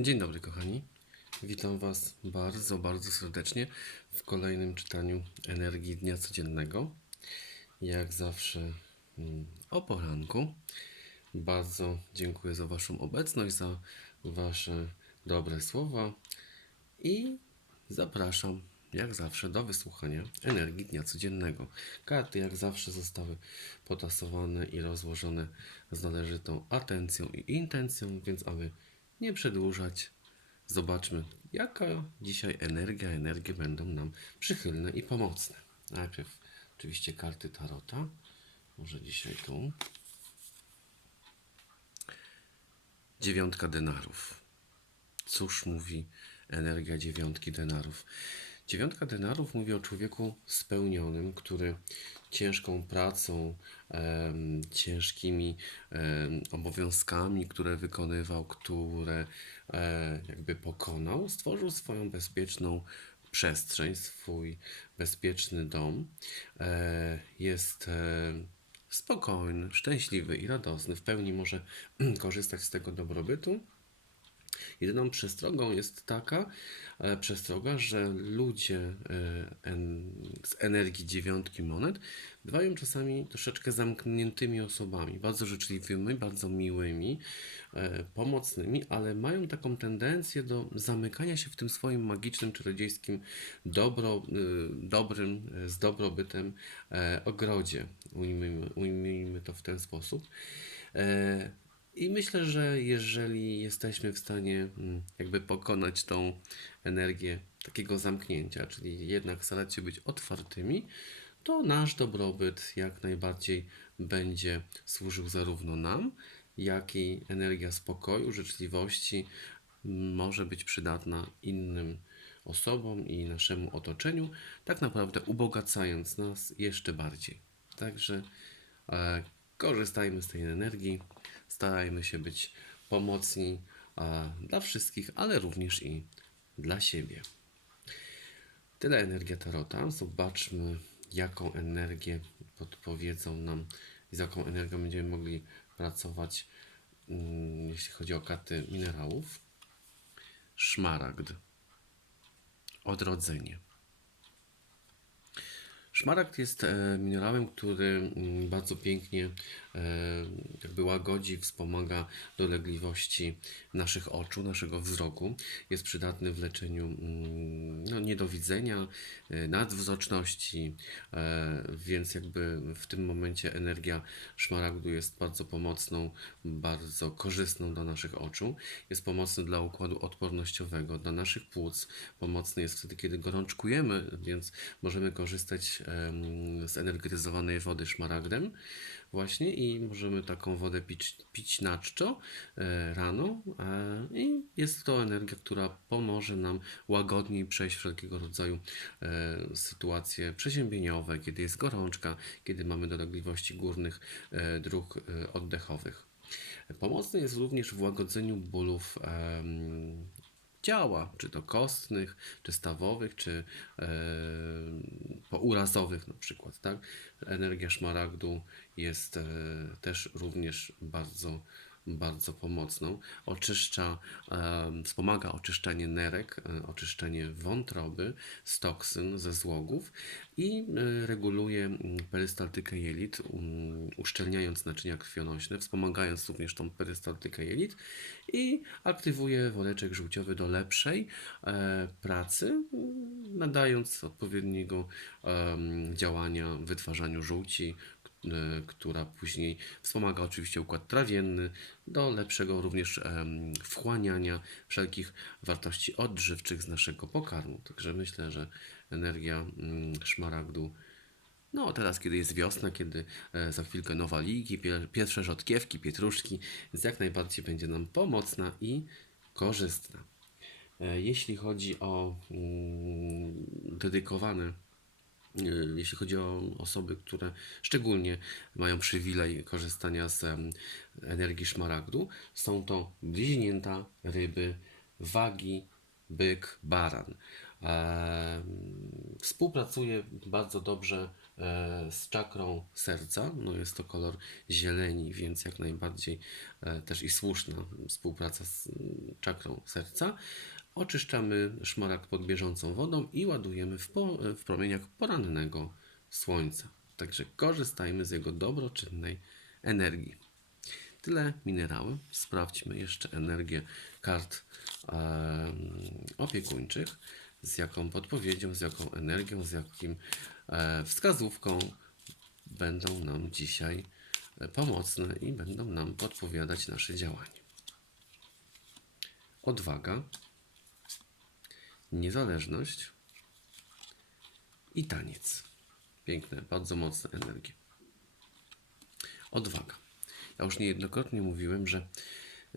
Dzień dobry, kochani. Witam Was bardzo, bardzo serdecznie w kolejnym czytaniu energii dnia codziennego. Jak zawsze mm, o poranku. Bardzo dziękuję za Waszą obecność, za Wasze dobre słowa i zapraszam, jak zawsze, do wysłuchania energii dnia codziennego. Karty, jak zawsze, zostały potasowane i rozłożone z należytą atencją i intencją, więc aby nie przedłużać, zobaczmy, jaka dzisiaj energia, energie będą nam przychylne i pomocne. Najpierw oczywiście karty Tarota. Może dzisiaj tu. Dziewiątka denarów. Cóż mówi energia dziewiątki denarów? Dziewiątka denarów mówi o człowieku spełnionym, który ciężką pracą, em, ciężkimi em, obowiązkami, które wykonywał, które e, jakby pokonał, stworzył swoją bezpieczną przestrzeń, swój bezpieczny dom. E, jest e, spokojny, szczęśliwy i radosny, w pełni może korzystać z tego dobrobytu. Jedyną przestrogą jest taka e, przestroga, że ludzie e, z energii dziewiątki monet bywają czasami troszeczkę zamkniętymi osobami, bardzo życzliwymi, bardzo miłymi, e, pomocnymi, ale mają taką tendencję do zamykania się w tym swoim magicznym, czarodziejskim, dobro, dobrym, z dobrobytem ogrodzie. Ujmijmy, ujmijmy to w ten sposób. I myślę, że jeżeli jesteśmy w stanie mm, jakby pokonać tą energię takiego zamknięcia, czyli jednak starać się być otwartymi, to nasz dobrobyt jak najbardziej będzie służył zarówno nam, jak i energia spokoju, życzliwości może być przydatna innym osobom i naszemu otoczeniu, tak naprawdę ubogacając nas jeszcze bardziej. Także e, korzystajmy z tej energii, starajmy się być pomocni dla wszystkich, ale również i dla siebie. Tyle energia Tarota. Zobaczmy, jaką energię podpowiedzą nam i z jaką energią będziemy mogli pracować, mm, jeśli chodzi o karty minerałów. Szmaragd. Odrodzenie. Szmaragd jest e, minerałem, który mm, bardzo pięknie e, jakby łagodzi, wspomaga dolegliwości naszych oczu, naszego wzroku. Jest przydatny w leczeniu mm, no, niedowidzenia, e, nadwzroczności, więc jakby w tym momencie energia szmaragdu jest bardzo pomocną, bardzo korzystną dla naszych oczu. Jest pomocny dla układu odpornościowego, dla naszych płuc. Pomocny jest wtedy, kiedy gorączkujemy, więc możemy korzystać em, z energetyzowanej wody szmaragdem właśnie i możemy taką wodę pić, pić na czczo e, rano i jest to energia, która pomoże nam łagodniej przejść wszelkiego rodzaju e, sytuacje przeziębieniowe, kiedy jest gorączka, kiedy mamy dolegliwości górnych e, dróg oddechowych. Pomocny jest również w łagodzeniu bólów ciała, czy to kostnych, czy stawowych, czy e, pourazowych na przykład, tak? Energia szmaragdu jest e, też również bardzo, bardzo pomocną. Oczyszcza, wspomaga oczyszczenie nerek, e, oczyszczenie wątroby z toksyn, ze złogów i e, reguluje perystaltykę jelit, um, uszczelniając naczynia krwionośne, wspomagając również tą perystaltykę jelit i aktywuje woreczek żółciowy do lepszej e, pracy, nadając odpowiedniego działania wytwarzaniu żółci, która później wspomaga oczywiście układ trawienny do lepszego również wchłaniania wszelkich wartości odżywczych z naszego pokarmu. Także myślę, że energia mm, szmaragdu no, teraz, kiedy jest wiosna, kiedy e, za chwilkę nowa ligi, pie- pierwsze rzodkiewki, pietruszki, więc jak najbardziej będzie nam pomocna i korzystna. E, Jeśli chodzi o mm, dedykowane, jeśli chodzi o osoby, które szczególnie mają przywilej korzystania z energii szmaragdu, są to bliźnięta, ryby, wagi, byk, baran. Współpracuje bardzo dobrze e, z czakrą serca. No jest to kolor zieleni, więc jak najbardziej e, też i słuszna współpraca z czakrą serca. Oczyszczamy szmaragd pod bieżącą wodą i ładujemy w, po, w promieniach porannego słońca. Także korzystajmy z jego dobroczynnej energii. Tyle minerały. Sprawdźmy jeszcze energię kart em, opiekuńczych. Z jaką podpowiedzią, z jaką energią, z jakim e, wskazówką będą nam dzisiaj e, pomocne i będą nam podpowiadać nasze działanie. Odwaga, niezależność i taniec. Piękne, bardzo mocne energie. Odwaga. Ja już niejednokrotnie mówiłem, że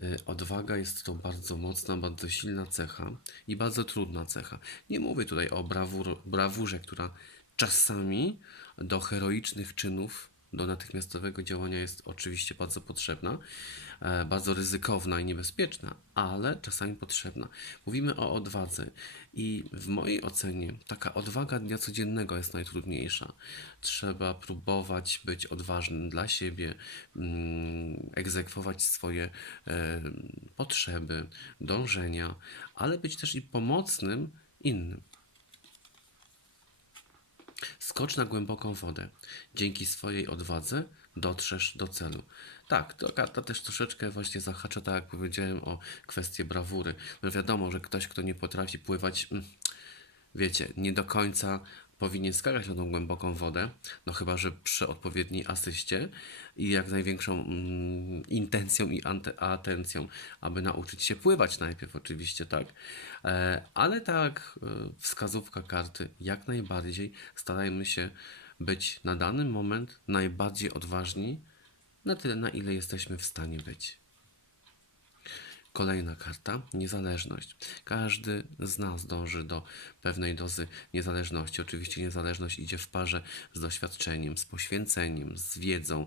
y, odwaga jest to bardzo mocna, bardzo silna cecha i bardzo trudna cecha. Nie mówię tutaj o brawur, brawurze, która czasami do heroicznych czynów, do natychmiastowego działania jest oczywiście bardzo potrzebna, e, bardzo ryzykowna i niebezpieczna, ale czasami potrzebna. Mówimy o odwadze i w mojej ocenie taka odwaga dnia codziennego jest najtrudniejsza. Trzeba próbować być odważnym dla siebie, mm, egzekwować swoje e, potrzeby, dążenia, ale być też i pomocnym innym. Skocz na głęboką wodę. Dzięki swojej odwadze dotrzesz do celu. Tak, to karta też troszeczkę właśnie zahacza, tak jak powiedziałem, o kwestię brawury. No wiadomo, że ktoś, kto nie potrafi pływać, mm, wiecie, nie do końca powinien skakać na tą głęboką wodę, no chyba, że przy odpowiedniej asyście i jak największą mm, intencją i atencją, aby nauczyć się pływać najpierw oczywiście, tak? E, ale tak, e, wskazówka karty, jak najbardziej starajmy się być na dany moment najbardziej odważni, na tyle, na ile jesteśmy w stanie być. Kolejna karta, niezależność. Każdy z nas dąży do pewnej dozy niezależności. Oczywiście niezależność idzie w parze z doświadczeniem, z poświęceniem, z wiedzą,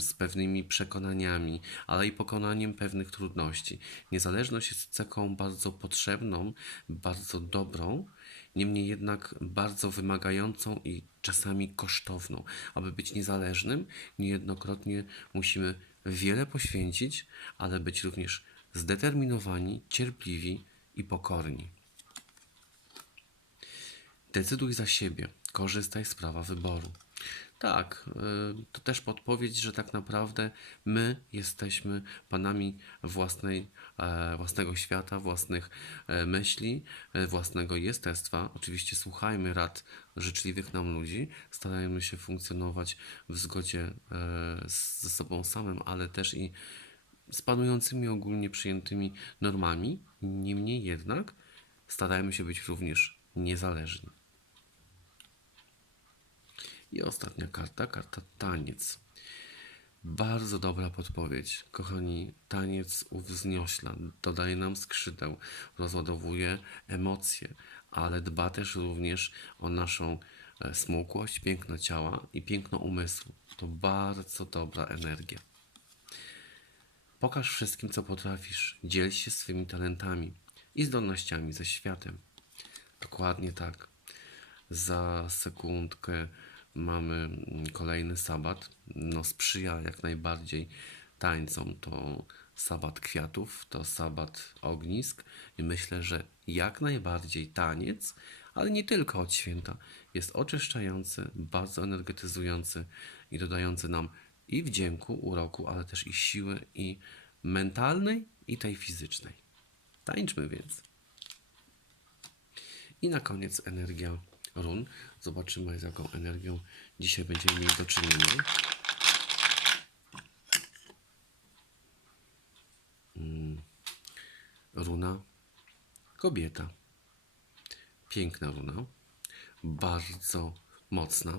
z pewnymi przekonaniami, ale i pokonaniem pewnych trudności. Niezależność jest cechą bardzo potrzebną, bardzo dobrą, niemniej jednak bardzo wymagającą i czasami kosztowną. Aby być niezależnym, niejednokrotnie musimy wiele poświęcić, ale być również zdeterminowani, cierpliwi i pokorni. Decyduj za siebie, korzystaj z prawa wyboru. Tak, y, to też podpowiedź, że tak naprawdę my jesteśmy panami własnej, e, własnego świata, własnych e, myśli, e, własnego jestestwa. Oczywiście słuchajmy rad życzliwych nam ludzi, starajmy się funkcjonować w zgodzie ze sobą samym, ale też i z panującymi ogólnie przyjętymi normami. Niemniej jednak starajmy się być również niezależni. I ostatnia karta, karta taniec. Bardzo dobra podpowiedź. Kochani, taniec uwzniośla, dodaje nam skrzydeł, rozładowuje emocje, ale dba też również o naszą e, smukłość, piękno ciała i piękno umysłu. To bardzo dobra energia. Pokaż wszystkim, co potrafisz. Dziel się swymi talentami i zdolnościami ze światem. Dokładnie tak. Za sekundkę mamy mm, kolejny sabat. No, sprzyja jak najbardziej tańcom. To sabat kwiatów, to sabat ognisk. I myślę, że jak najbardziej taniec, ale nie tylko od święta, jest oczyszczający, bardzo energetyzujący i dodający nam i wdzięku, uroku, ale też i siły i mentalnej, i tej fizycznej. Tańczmy więc. I na koniec energia run. Zobaczymy, z jaką energią dzisiaj będziemy mieli do czynienia. Mm. Runa kobieta. Piękna runa. Bardzo mocna.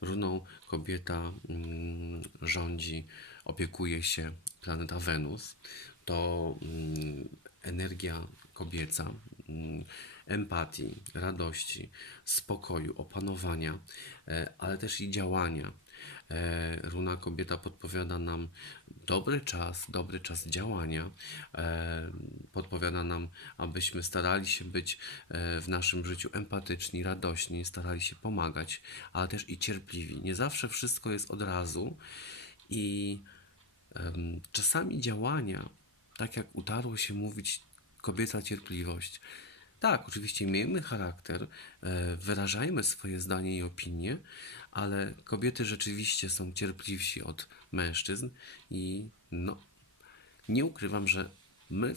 Runą kobieta mm, rządzi, opiekuje się planeta Wenus. To mm, energia kobieca, mm, empatii, radości, spokoju, opanowania, e, ale też i działania. E, runa kobieta podpowiada nam dobry czas, dobry czas działania. E, podpowiada nam, abyśmy starali się być e, w naszym życiu empatyczni, radośni, starali się pomagać, ale też i cierpliwi. Nie zawsze wszystko jest od razu i czasami działania, tak jak utarło się mówić, kobieca cierpliwość. Tak, oczywiście miejmy charakter, e, wyrażajmy swoje zdanie i opinie, ale kobiety rzeczywiście są cierpliwsi od mężczyzn i no, nie ukrywam, że my,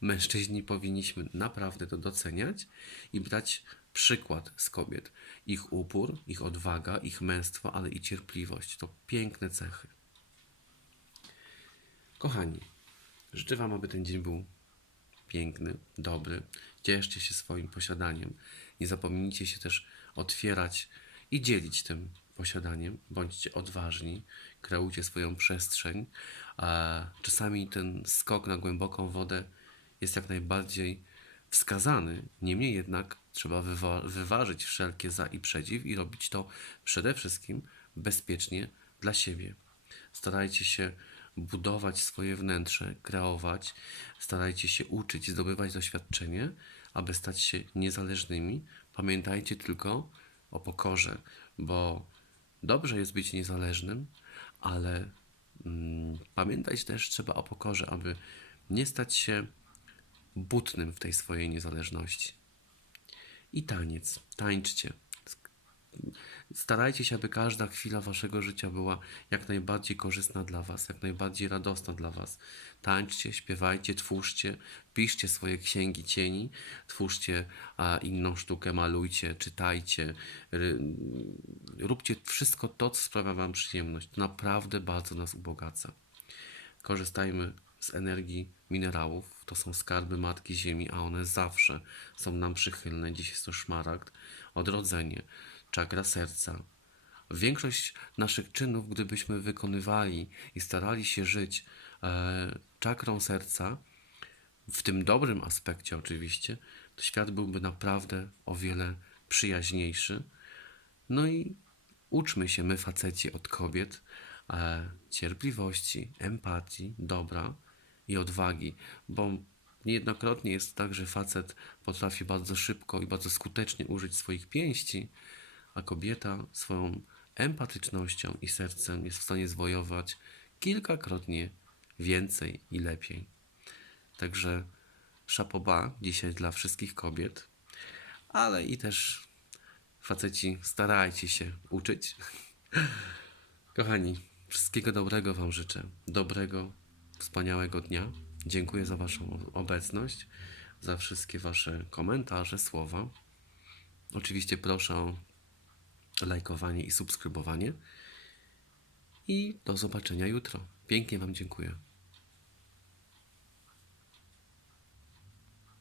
mężczyźni, powinniśmy naprawdę to doceniać i brać przykład z kobiet. Ich upór, ich odwaga, ich męstwo, ale i cierpliwość to piękne cechy. Kochani, życzę Wam, aby ten dzień był piękny, dobry. Cieszcie się swoim posiadaniem. Nie zapomnijcie się też otwierać i dzielić tym posiadaniem. Bądźcie odważni, kreujcie swoją przestrzeń. Czasami ten skok na głęboką wodę jest jak najbardziej wskazany. Niemniej jednak trzeba wywa- wyważyć wszelkie za i przeciw i robić to przede wszystkim bezpiecznie dla siebie. Starajcie się budować swoje wnętrze, kreować, starajcie się uczyć, zdobywać doświadczenie, aby stać się niezależnymi. Pamiętajcie tylko o pokorze, bo dobrze jest być niezależnym, ale mm, pamiętać też trzeba o pokorze, aby nie stać się butnym w tej swojej niezależności. I taniec, tańczcie. Starajcie się, aby każda chwila waszego życia była jak najbardziej korzystna dla was, jak najbardziej radosna dla was. Tańczcie, śpiewajcie, twórzcie, piszcie swoje księgi cieni, twórzcie a, inną sztukę, malujcie, czytajcie, ry, róbcie wszystko to, co sprawia wam przyjemność. To naprawdę bardzo nas ubogaca. Korzystajmy z energii minerałów. To są skarby Matki Ziemi, a one zawsze są nam przychylne. Dziś jest to szmaragd, odrodzenie, czakra serca. Większość naszych czynów, gdybyśmy wykonywali i starali się żyć e, czakrą serca, w tym dobrym aspekcie oczywiście, to świat byłby naprawdę o wiele przyjaźniejszy. No i uczmy się my, faceci, od kobiet e, cierpliwości, empatii, dobra i odwagi, bo niejednokrotnie jest tak, że facet potrafi bardzo szybko i bardzo skutecznie użyć swoich pięści, a kobieta swoją empatycznością i sercem jest w stanie zwojować kilkakrotnie więcej i lepiej. Także szapoba dzisiaj dla wszystkich kobiet, ale i też faceci starajcie się uczyć. Kochani, wszystkiego dobrego Wam życzę. Dobrego, wspaniałego dnia. Dziękuję za Waszą obecność, za wszystkie Wasze komentarze, słowa. Oczywiście proszę o lajkowanie i subskrybowanie. I do zobaczenia jutro. Pięknie Wam dziękuję.